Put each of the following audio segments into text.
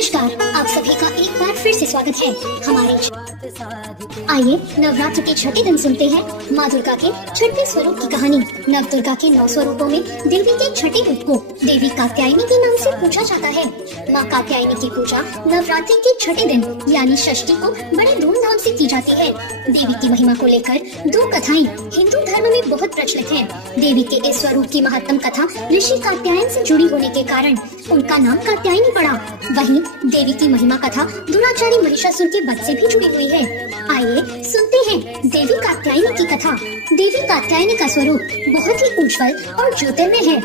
नमस्कार, आप सभी का एक बार फिर से स्वागत है हमारे। आइए नवरात्र के छठे दिन सुनते हैं माँ दुर्गा के छठे स्वरूप की कहानी। नव दुर्गा के 9 स्वरूपों में देवी के छठे रूप को देवी कात्यायनी के नाम से पूछा जाता है। माँ कात्यायनी की पूजा नवरात्रि के छठे दिन यानी षष्ठी को बड़े धूमधाम से की जाती है। देवी की महिमा को लेकर 2 कथाएं हिंदू धर्म में बहुत प्रचलित हैं। देवी के इस स्वरूप की महत्तम कथा ऋषि कात्यायन से जुड़ी होने के कारण उनका नाम कात्यायनी पड़ा। वहीं देवी की महिमा कथा दुराचारी महिषासुर के वध से भी जुड़ी हुई है। आइए सुनते हैं देवी कात्यायनी की कथा। देवी कात्यायनी का स्वरूप बहुत ही उज्जवल और ज्योतिर्मय है।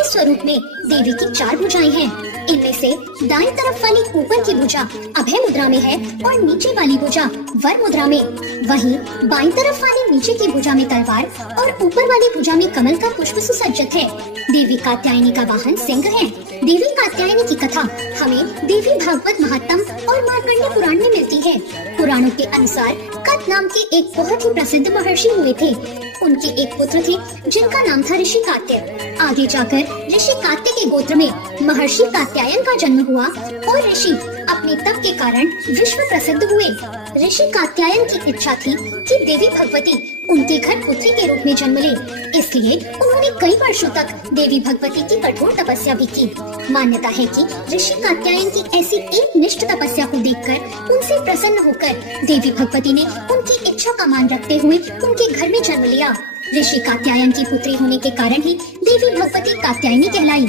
इस स्वरूप में देवी की 4 भुजाएं हैं। इनमें से दाईं तरफ वाली ऊपर की भुजा अभय मुद्रा में है और नीचे वाली भुजा वर मुद्रा में। वहीं बाईं तरफ वाली नीचे की भुजा में तलवार और ऊपर वाली भुजा में कमल का पुष्प सुसज्जित है। देवी कात्यायनी का वाहन सिंह है। देवी कात्यायनी की कथा हमें देवी भागवत महात्म और मार्कंडेय पुराण में मिलती है। पुराणों के अनुसार कत नाम के एक बहुत ही प्रसिद्ध महर्षि हुए थे। उनके एक पुत्र थे जिनका नाम था ऋषि कात्य। आगे जाकर ऋषि कात्य के गोत्र में महर्षि कात्यायन का जन्म हुआ और ऋषि अपने तप के कारण विश्व प्रसिद्ध हुए। ऋषि कात्यायन की इच्छा थी कि देवी भगवती उनके घर पुत्री के रूप में जन्म ले, इसलिए उन्होंने कई वर्षों तक देवी भगवती की कठोर तपस्या भी की। मान्यता है कि ऋषि कात्यायन की ऐसी एक निष्ठ तपस्या को देखकर उनसे प्रसन्न होकर देवी भगवती ने उनकी इच्छा का मान रखते हुए उनके घर में जन्म लिया। ऋषि कात्यायन की पुत्री होने के कारण ही देवी भगवती कात्यायनी कहलाई।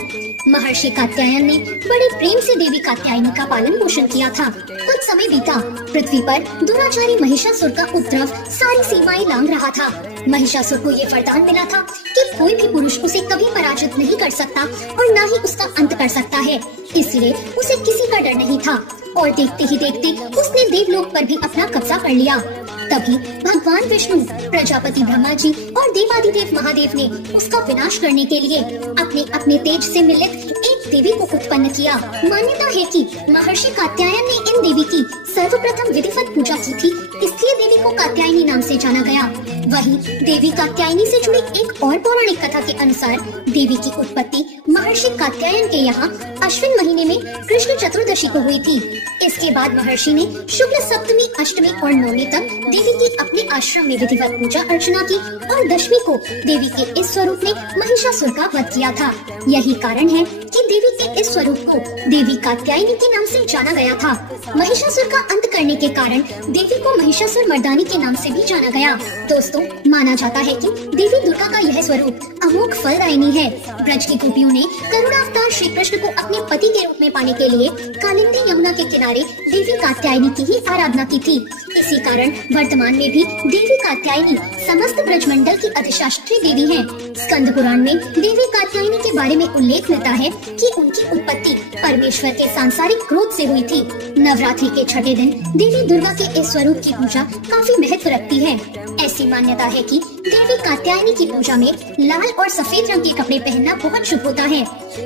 महर्षि कात्यायन ने बड़े प्रेम से देवी कात्यायनी का पालन पोषण किया था। कुछ समय बीता, पृथ्वी पर दुराचारी महिषासुर का उपद्रव सारी सीमाएं लांघ रहा था। महिषासुर को ये वरदान मिला था कि कोई भी पुरुष उसे कभी पराजित नहीं कर सकता और न ही उसका अंत कर सकता है, इसलिए उसे किसी का डर नहीं था। और देखते ही देखते उसने देवलोक पर भी अपना कब्जा कर लिया। तभी भगवान विष्णु, प्रजापति ब्रह्मा जी और देवादिदेव महादेव ने उसका विनाश करने के लिए अपने अपने तेज से मिलित एक देवी को उत्पन्न किया। मान्यता है कि महर्षि कात्यायन ने इन देवी की सर्वप्रथम विधिवत पूजा की थी, इसलिए देवी को कात्यायनी नाम से जाना गया। वहीं देवी कात्यायनी से जुड़ी एक और पौराणिक कथा के अनुसार देवी की उत्पत्ति महर्षि कात्यायन के यहाँ अश्विन महीने में कृष्ण चतुर्दशी को हुई थी। इसके बाद महर्षि ने शुक्ल सप्तमी, अष्टमी और नवमी तक देवी की अपने आश्रम में विधिवत पूजा अर्चना की और दशमी को देवी के इस स्वरूप में महिषासुर का वध किया था। यही कारण है कि देवी के इस स्वरूप को देवी कात्यायनी के नाम से जाना गया था। महिषासुर का अंत करने के कारण देवी को महिषासुर मर्दानी के नाम से भी जाना गया। दोस्तों, माना जाता है कि देवी दुर्गा का यह स्वरूप अमोघ फलदायिनी है। ब्रज की गोपियों ने करुणावतार श्री कृष्ण को अपने पति के रूप में पाने के लिए कालिंदी यमुना के किनारे देवी कात्यायनी की ही आराधना की थी। इसी कारण वर्तमान में भी देवी कात्यायनी समस्त ब्रजमंडल की अधिशात्री देवी है। स्कंद पुराण में देवी कात्यायनी के बारे में उल्लेख मिलता है कि उनकी उत्पत्ति परमेश्वर के सांसारिक क्रोध से हुई थी। नवरात्रि के छठे दिन देवी दुर्गा के इस स्वरूप की पूजा काफी महत्व रखती है। ऐसी मान्यता है कि देवी कात्यायनी की पूजा में लाल और सफेद रंग के कपड़े पहनना बहुत शुभ होता है।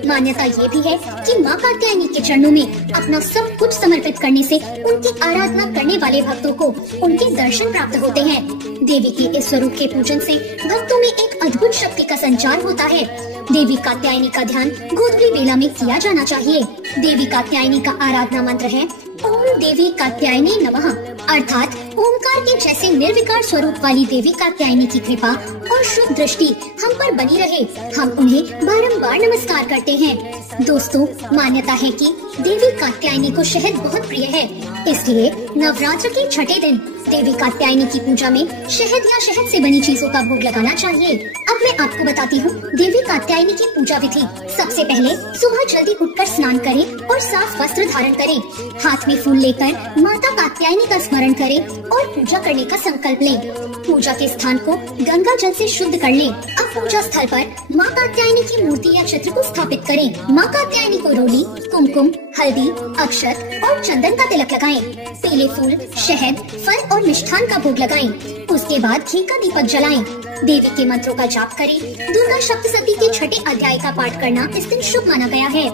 मान्यता ये भी है कि माँ कात्यायनी के चरणों में अपना सब कुछ समर्पित करने से उनकी आराधना करने वाले भक्तों को उनके दर्शन प्राप्त होते हैं। देवी के इस स्वरूप के पूजन से भक्तों में एक अद्भुत शक्ति का संचार होता है। देवी कात्यायनी का ध्यान गोधूली बेला में किया जाना चाहिए। देवी कात्यायनी का आराधना मंत्र है ओम देवी कात्यायनी नमः, अर्थात ओमकार के जैसे निर्विकार स्वरूप वाली देवी कात्यायनी की कृपा और शुभ दृष्टि हम पर बनी रहे। हम उन्हें बारंबार नमस्कार करते हैं। दोस्तों, मान्यता है कि देवी कात्यायनी को शहद बहुत प्रिय है, इसलिए नवरात्र के छठे दिन देवी कात्यायनी की पूजा में शहद या शहद से बनी चीजों का भोग लगाना चाहिए। अब मैं आपको बताती हूँ देवी कात्यायनी की पूजा विधि। सबसे पहले सुबह जल्दी उठकर स्नान करें और साफ वस्त्र धारण करें। हाथ में फूल लेकर माता कात्यायनी का स्मरण करें और पूजा करने का संकल्प लें। पूजा के स्थान को गंगा जल से शुद्ध कर लें। अब पूजा स्थल पर माँ कात्यायनी की मूर्ति या चित्र को स्थापित करें। माँ कात्यायनी को रोली, कुमकुम, हल्दी, अक्षत और चंदन का तिलक लगाएं। पीले फूल, शहद, फल और मिष्ठान का भोग लगाएं। उसके बाद घी का दीपक जलाएं। देवी के मंत्रों का जाप करें। दुर्गा सप्तशती के छठे अध्याय का पाठ करना इस दिन शुभ माना गया है।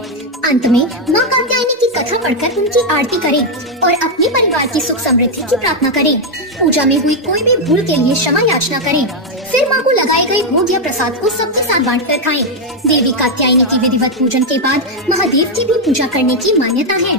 अंत में माँ कात्यायनी की कथा पढ़कर उनकी आरती करें और अपने परिवार की सुख समृद्धि की प्रार्थना करें। पूजा में हुई कोई भी भूल के लिए क्षमा याचना करें। फिर माँ को लगाए गए भोग या प्रसाद को सबके साथ बांटकर खाएं। देवी कात्यायनी की विधिवत पूजन के बाद महादेव की भी पूजा करने की मान्यता है।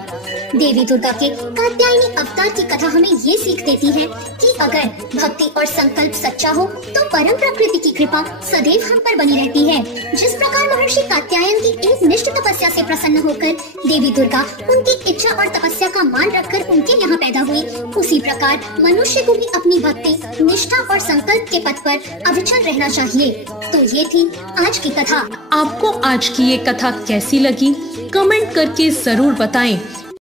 देवी दुर्गा के कात्यायनी अवतार की कथा हमें ये सीख देती है कि अगर भक्ति और संकल्प सच्चा हो तो परम प्रकृति की कृपा सदैव हम पर बनी रहती है। जिस प्रकार महर्षि कात्यायन की एक निष्ठ तपस्या से प्रसन्न होकर देवी दुर्गा उनकी इच्छा और तपस्या का मान रखकर उनके यहाँ पैदा हुई, उसी प्रकार मनुष्य को भी अपनी भक्ति, निष्ठा और संकल्प के पथ पर अविचल रहना चाहिए। तो ये थी आज की कथा। आपको आज की ये कथा कैसी लगी कमेंट करके जरूर बताएं।